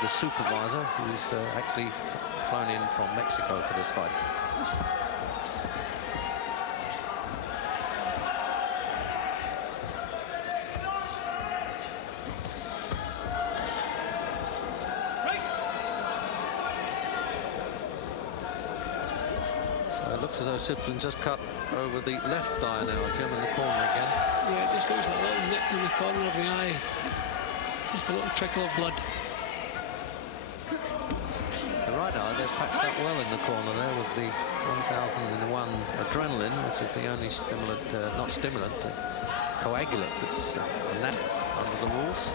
The supervisor, who's actually flown in from Mexico for this fight. So it looks as though Simpson's just cut over the left eye now, Jim, in the corner again. Yeah, it just looks like a little nip in the corner of the eye. Just a little trickle of blood. The right eye, they've patched up well in the corner there with the 1001 adrenaline, which is the only stimulant, not stimulant, coagulant that's under the rules.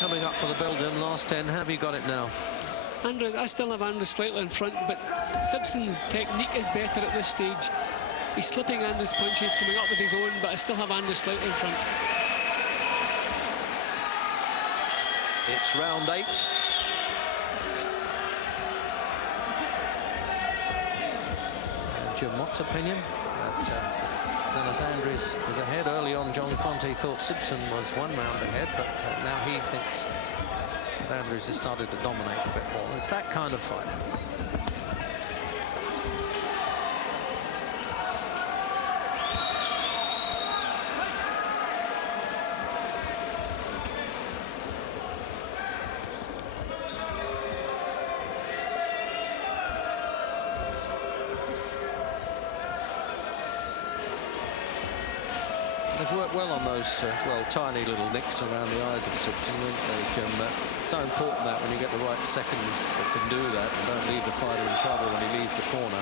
Coming up for the Belgium, last 10. Have you got it now? Andrews, I still have Andrews slightly in front, but Simpson's technique is better at this stage. He's slipping Andrews' punches, coming up with his own, but I still have Andrews slightly in front. It's round 8. Jim Mott's opinion. Then as Andrews was ahead early on, John Conte thought Simpson was 1 round ahead, but now he thinks that Andrews has started to dominate a bit more. It's that kind of fight. Worked well on those, tiny little nicks around the eyes of Simpson, weren't they, Jim? So important that when you get the right seconds that can do that and don't leave the fighter in trouble when he leaves the corner.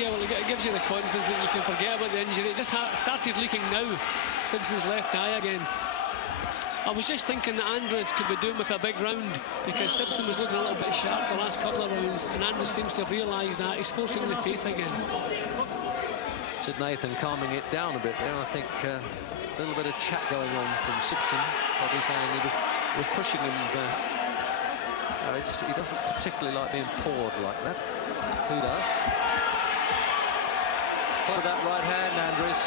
Yeah, well, it gives you the confidence that you can forget about the injury. It just started leaking now, Simpson's left eye again. I was just thinking that Andrews could be doing with a big round because Simpson was looking a little bit sharp the last couple of rounds, and Andrews seems to have realised that. He's forcing the pace again. Sid Nathan calming it down a bit there. I think a little bit of chat going on from Simpson, probably saying he was pushing him. He doesn't particularly like being pawed like that. Who does? With that right hand, Andrews.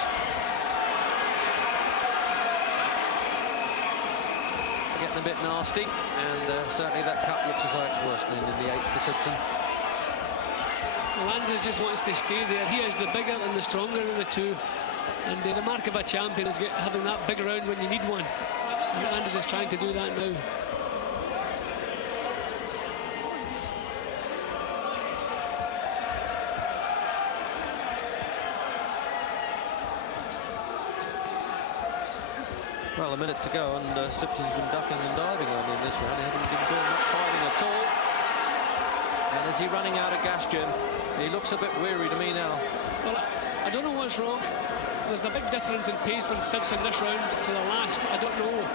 Getting a bit nasty, and certainly that cut looks as though it's worsening in the 8th for Simpson. Well, Andrews just wants to stay there. He is the bigger and the stronger of the two. And the mark of a champion is having that big round when you need one. And Andrews is trying to do that now. Well, a minute to go, and Simpson's been ducking and diving on in this round. He hasn't been doing much fighting at all. And is he running out of gas, Jim? He looks a bit weary to me now. Well, I don't know what's wrong. There's a big difference in pace from Simpson this round to the last. I don't know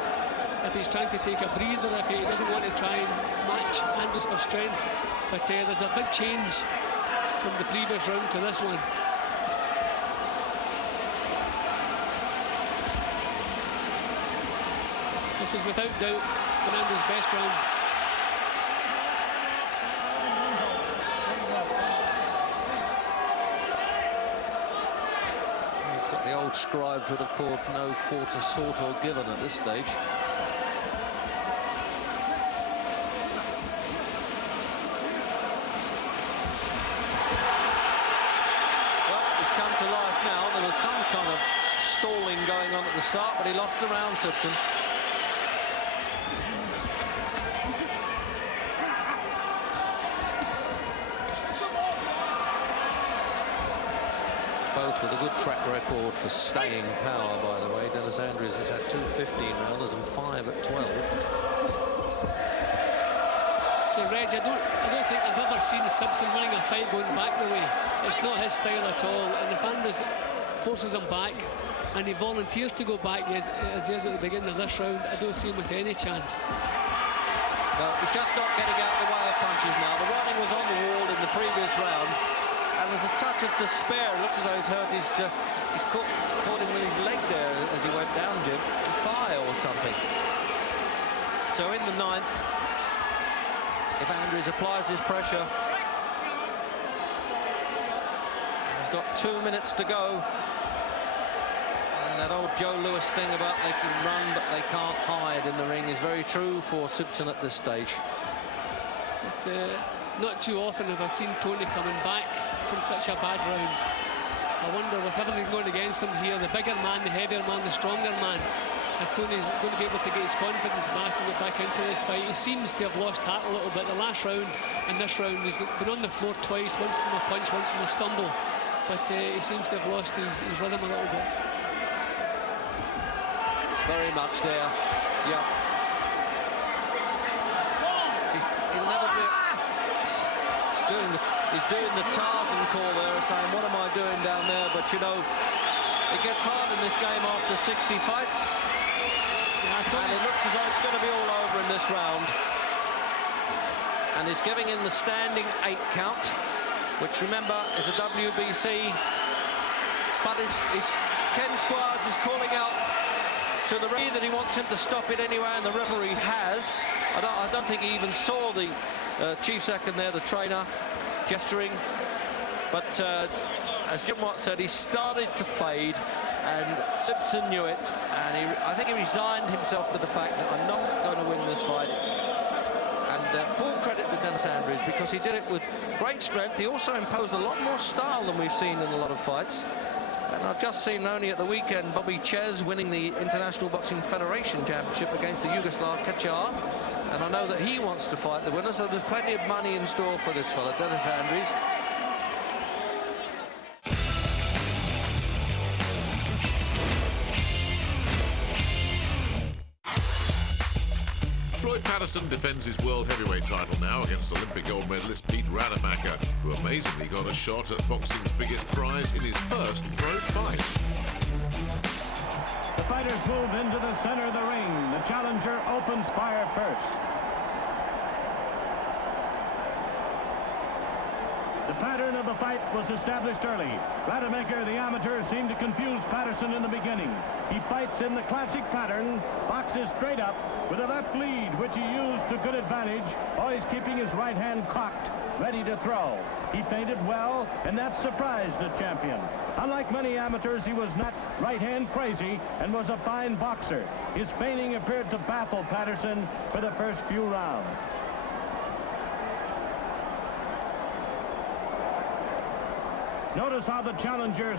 if he's trying to take a breather, if he doesn't want to try and match Andrews for strength. But there's a big change from the previous round to this one. This is without doubt Andrews' best round. The old scribes would have called no quarter sought or given at this stage. Well, he's come to life now. There was some kind of stalling going on at the start, but he lost the round, Simpson. Both with a good track record for staying power, by the way. Dennis Andrews has had 2 15-rounders and 5 at 12. So, Reg, I don't think I've ever seen Simpson winning a fight going back the way. It's not his style at all. And if Andrews forces him back and he volunteers to go back as he is at the beginning of this round, I don't see him with any chance. No, he's just not getting out the way of punches now. The writing was on the wall in the previous round, and there's a touch of despair. It looks as though he's hurt he's caught him with his leg there as he went down, Jim. Thigh or something. So in the 9th, if Andrews applies his pressure, he's got 2 minutes to go. And that old Joe Lewis thing about they can run but they can't hide in the ring is very true for Simpson at this stage. It's not too often have I seen Tony coming back from such a bad round. I wonder, with everything going against him here, the bigger man, the heavier man, the stronger man, if Tony's going to be able to get his confidence back and get back into this fight. He seems to have lost heart a little bit. The last round and this round, he's been on the floor twice, once from a punch, once from a stumble, but he seems to have lost his rhythm a little bit. Very much there. Yeah. He'll never be. He's doing the Tarzan call there, saying, "What am I doing down there?" But you know, it gets hard in this game after 60 fights, and it looks as though it's going to be all over in this round. And he's giving in the standing 8 count, which remember is a WBC. But Ken Squires is calling out to the referee that he wants him to stop it anyway, and the referee has. I don't think he even saw the chief second there, the trainer, gesturing. But as Jim Watt said, he started to fade, and Simpson knew it, and I think he resigned himself to the fact that I'm not going to win this fight. And full credit to Dennis Andrews, because he did it with great strength. He also imposed a lot more style than we've seen in a lot of fights. And I've just seen only at the weekend Bobby Ches winning the International Boxing Federation Championship against the Yugoslav Kacar. And I know that he wants to fight the winner, so there's plenty of money in store for this fella, Dennis Andrews. Floyd Patterson defends his world heavyweight title now against Olympic gold medalist Pete Rademacher, who amazingly got a shot at boxing's biggest prize in his first pro fight. The fighters move into the center of the ring. The challenger opens fire first. The pattern of the fight was established early. Rademacher, the amateur, seemed to confuse Patterson in the beginning. He fights in the classic pattern, boxes straight up with a left lead, which he used to good advantage, always keeping his right hand cocked, ready to throw. He feinted well, and that surprised the champion. Unlike many amateurs, he was not right-hand crazy and was a fine boxer. His feinting appeared to baffle Patterson for the first few rounds. Notice how the challenger